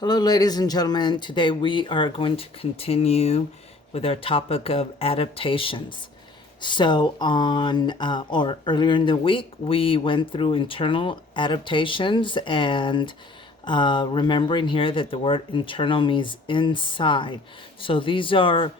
Hello, ladies and gentlemen. Today we are going to continue with our topic of adaptations. So, or earlier in the week, we went through internal adaptations and remembering here that the word internal means inside. So, these are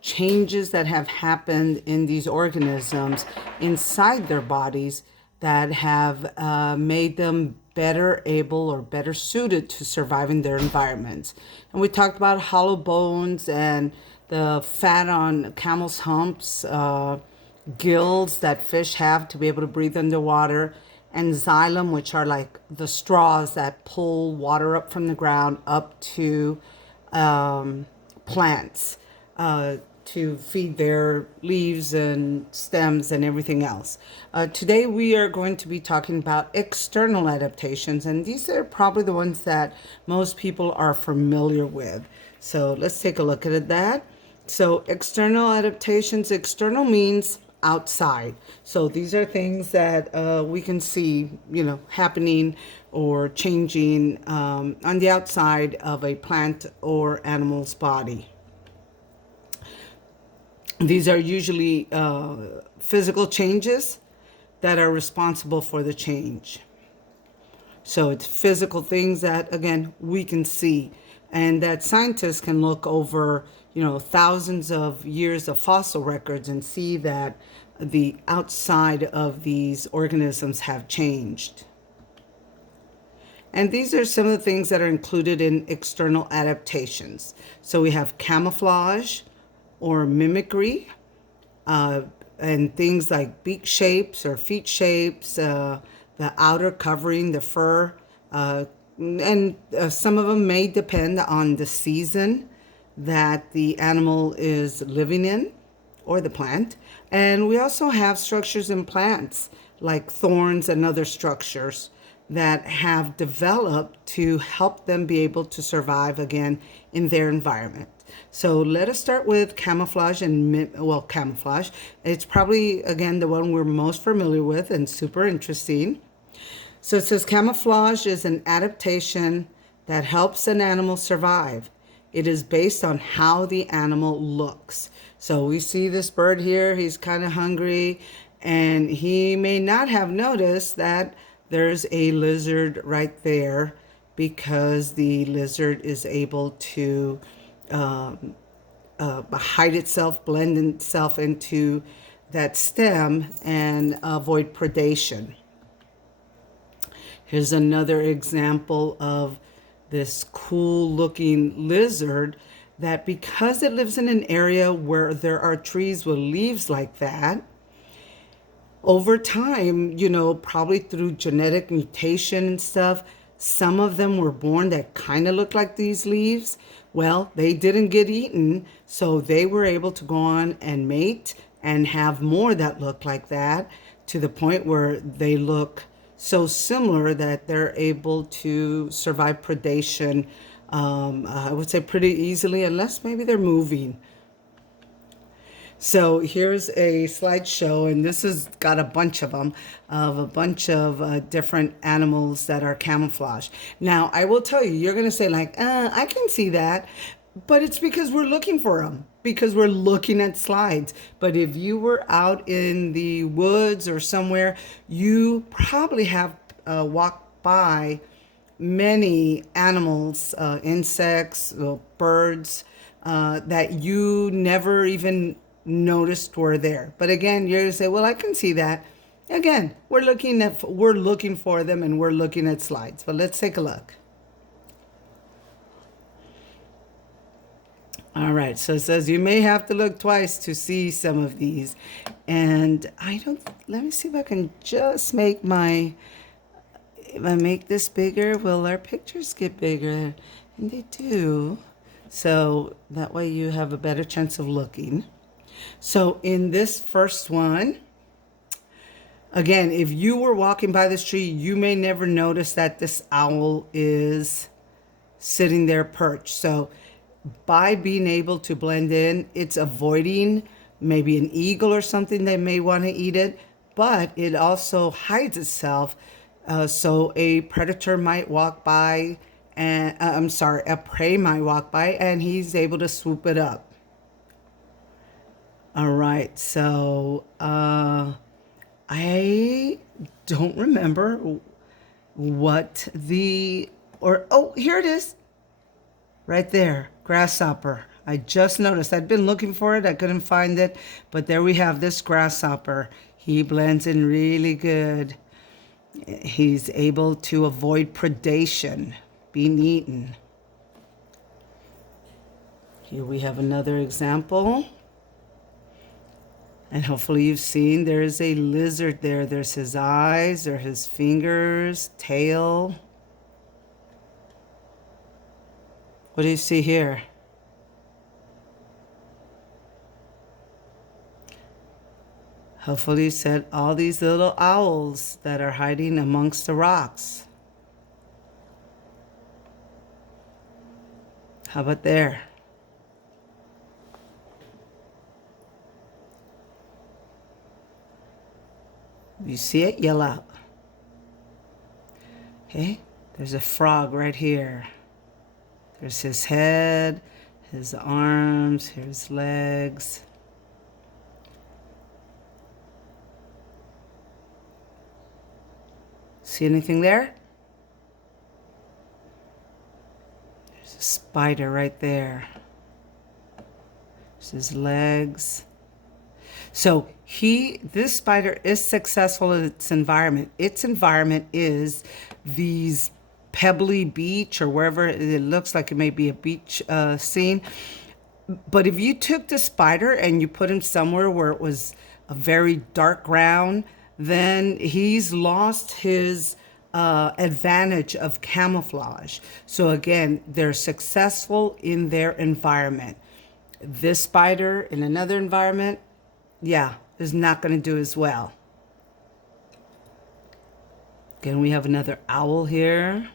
changes that have happened in these organisms inside their bodies that have made them better able or better suited to survive in their environments. And we talked about hollow bones and the fat on camel's humps, gills that fish have to be able to breathe underwater, and xylem, which are like the straws that pull water up from the ground up to plants to feed their leaves and stems and everything else. Today we are going to be talking about external adaptations, and these are probably the ones that most people are familiar with. So let's take a look at that. So external adaptations, external means outside. So these are things that we can see, happening or changing on the outside of a plant or animal's body. These are usually physical changes that are responsible for the change. So it's physical things that, again, we can see, and that scientists can look over, thousands of years of fossil records and see that the outside of these organisms have changed. And these are some of the things that are included in external adaptations. So we have camouflage or mimicry, and things like beak shapes or feet shapes, the outer covering, the fur, and some of them may depend on the season that the animal is living in or the plant. And we also have structures in plants like thorns and other structures that have developed to help them be able to survive again in their environment. So let us start with camouflage camouflage. It's probably, again, the one we're most familiar with and super interesting. So it says camouflage is an adaptation that helps an animal survive. It is based on how the animal looks. So we see this bird here, he's kind of hungry, and he may not have noticed that there's a lizard right there because the lizard is able to hide itself, blend itself into that stem and avoid predation. Here's another example of this cool looking lizard that, because it lives in an area where there are trees with leaves like that, over time, probably through genetic mutation and stuff, some of them were born that kind of looked like these leaves. Well, they didn't get eaten, so they were able to go on and mate and have more that look like that, to the point where they look so similar that they're able to survive predation, I would say pretty easily, unless maybe they're moving. So here's a slideshow, and this has got a bunch of them, of a bunch of different animals that are camouflage. Now, I will tell you, you're going to say like, I can see that, but it's because we're looking for them, because we're looking at slides. But if you were out in the woods or somewhere, you probably have walked by many animals, insects, birds, that you never even noticed were there. But again, you're gonna say, well, I can see that. Again, we're looking for them, and we're looking at slides. But let's take a look. All right, so it says you may have to look twice to see some of these. And let me see if I can just if I make this bigger, will our pictures get bigger? And they do. So that way you have a better chance of looking. So in this first one, again, if you were walking by this tree, you may never notice that this owl is sitting there perched. So by being able to blend in, it's avoiding maybe an eagle or something that may want to eat it, but it also hides itself. So a predator might walk by and I'm sorry, a prey might walk by and he's able to swoop it up. All right, so I don't remember what oh, here it is, right there, grasshopper. I just noticed. I'd been looking for it. I couldn't find it, but there we have this grasshopper. He blends in really good. He's able to avoid predation, being eaten. Here we have another example. And hopefully you've seen there's a lizard there. There's his eyes, there's his fingers, tail. What do you see here? Hopefully you said all these little owls that are hiding amongst the rocks. How about there? You see it? Yell out. Okay, there's a frog right here. There's his head, his arms, his legs. See anything there? There's a spider right there. There's his legs. So this spider is successful in its environment. Its environment is these pebbly beach or wherever it looks like it may be a beach scene. But if you took the spider and you put him somewhere where it was a very dark ground, then he's lost his advantage of camouflage. So again, they're successful in their environment. This spider in another environment, yeah, is not going to do as well. Again, we have another owl here.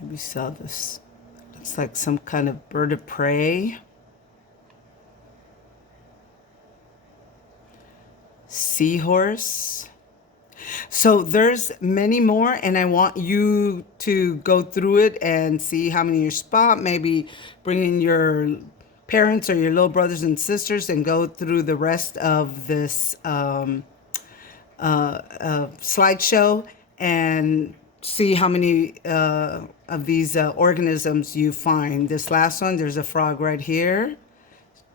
Maybe saw this. Looks like some kind of bird of prey. Seahorse. So there's many more, and I want you to go through it and see how many you spot. Maybe bring in your parents or your little brothers and sisters and go through the rest of this slideshow and see how many of these organisms you find. This last one, there's a frog right here.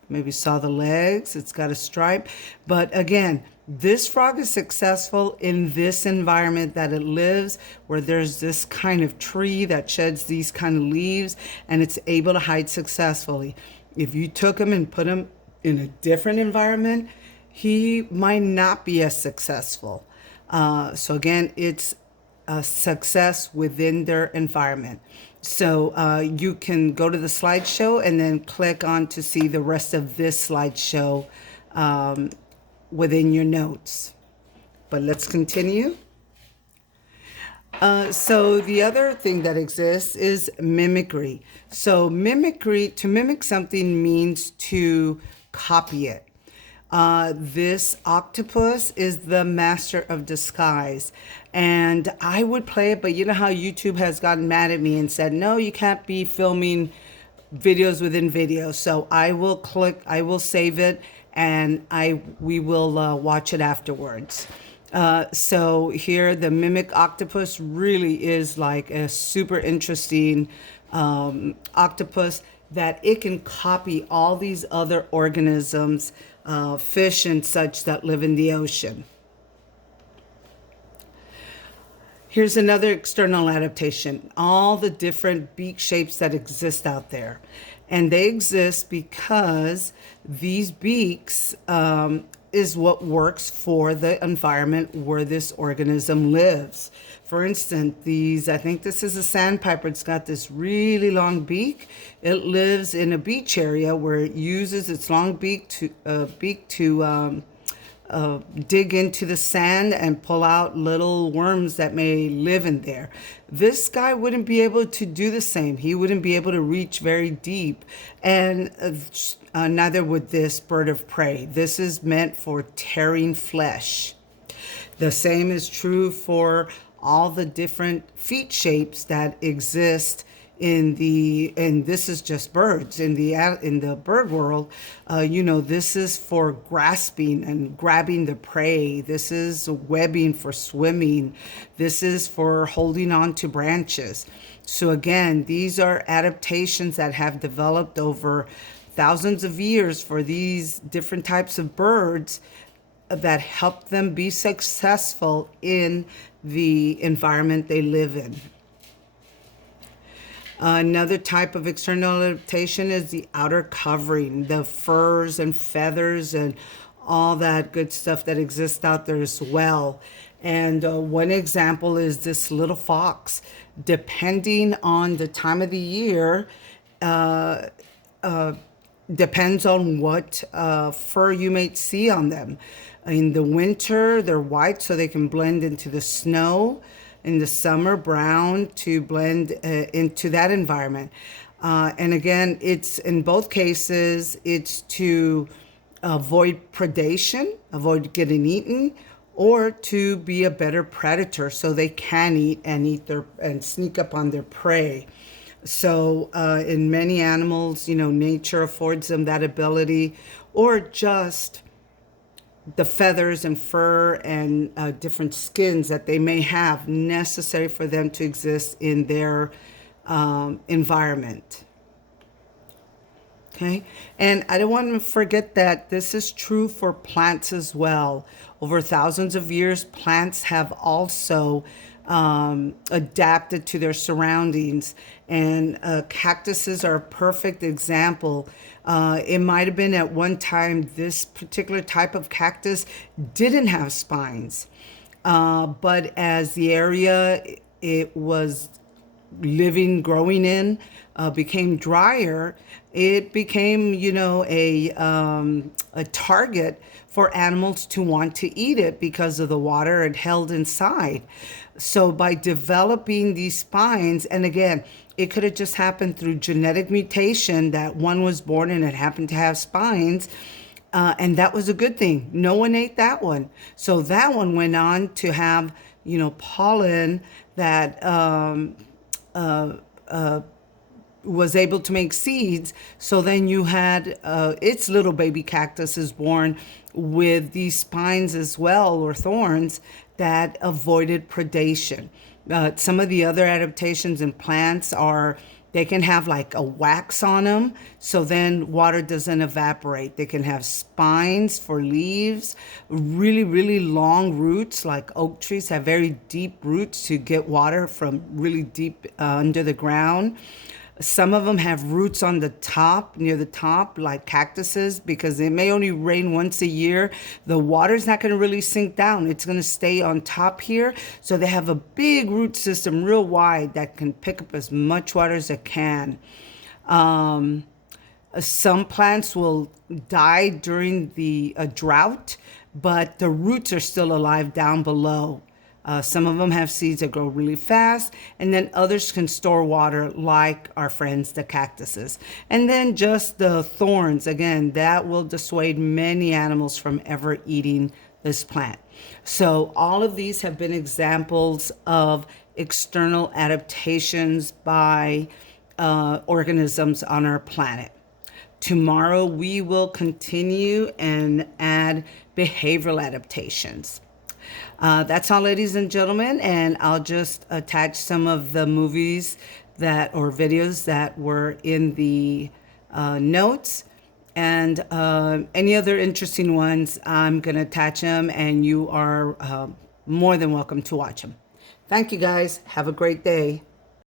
Maybe saw the legs. It's got a stripe. But again, this frog is successful in this environment that it lives, where there's this kind of tree that sheds these kind of leaves, and it's able to hide successfully. If you took him and put him in a different environment, he might not be as successful. So again, it's a success within their environment. So you can go to the slideshow and then click on to see the rest of this slideshow within your notes. But let's continue. So the other thing that exists is mimicry. So mimicry, to mimic something means to copy it. This octopus is the master of disguise. And I would play it, but you know how YouTube has gotten mad at me and said, no, you can't be filming videos within videos. So I will save it, and we will watch it afterwards. So here, the mimic octopus really is like a super interesting octopus that it can copy all these other organisms, fish and such that live in the ocean. Here's another external adaptation, all the different beak shapes that exist out there. And they exist because these beaks is what works for the environment where this organism lives. For instance, I think this is a sandpiper. It's got this really long beak. It lives in a beach area where it uses its long beak to dig into the sand and pull out little worms that may live in there. This guy wouldn't be able to do the same. He wouldn't be able to reach very deep, and neither would this bird of prey. This is meant for tearing flesh. The same is true for all the different feet shapes that exist and this is just birds in the bird world. This is for grasping and grabbing the prey. This is webbing for swimming. This is for holding on to branches. So again, these are adaptations that have developed over thousands of years for these different types of birds that help them be successful in the environment they live in. Another type of external adaptation is the outer covering, the furs and feathers and all that good stuff that exists out there as well. And one example is this little fox. Depending on the time of the year, depends on what fur you may see on them. In the winter, they're white so they can blend into the snow. In the summer, brown to blend into that environment. And again, it's in both cases, it's to avoid predation, avoid getting eaten, or to be a better predator so they can eat and sneak up on their prey. So in many animals, nature affords them that ability, or just the feathers and fur and different skins that they may have necessary for them to exist in their environment. Okay, and I don't want to forget that this is true for plants as well. Over thousands of years, plants have also adapted to their surroundings, and cactuses are a perfect example. It might have been at one time this particular type of cactus didn't have spines, but as the area it was growing in became drier, it became, a target for animals to want to eat it because of the water it held inside. So by developing these spines, and again, it could have just happened through genetic mutation that one was born and it happened to have spines. And that was a good thing. No one ate that one. So that one went on to have, pollen that was able to make seeds. So then you had its little baby cactuses born with these spines as well, or thorns, that avoided predation. Some of the other adaptations in plants are they can have like a wax on them, so then water doesn't evaporate. They can have spines for leaves, really, really long roots, like oak trees have very deep roots to get water from really deep under the ground. Some of them have roots on the top, near the top, like cactuses, because it may only rain once a year. The water's not going to really sink down. It's going to stay on top here. So they have a big root system, real wide, that can pick up as much water as it can. Some plants will die during the drought, but the roots are still alive down below. Some of them have seeds that grow really fast, and then others can store water, like our friends, the cactuses. And then just the thorns, again, that will dissuade many animals from ever eating this plant. So all of these have been examples of external adaptations by organisms on our planet. Tomorrow we will continue and add behavioral adaptations. That's all, ladies and gentlemen, and I'll just attach some of the movies or videos that were in the notes, and any other interesting ones, I'm going to attach them, and you are more than welcome to watch them. Thank you, guys. Have a great day.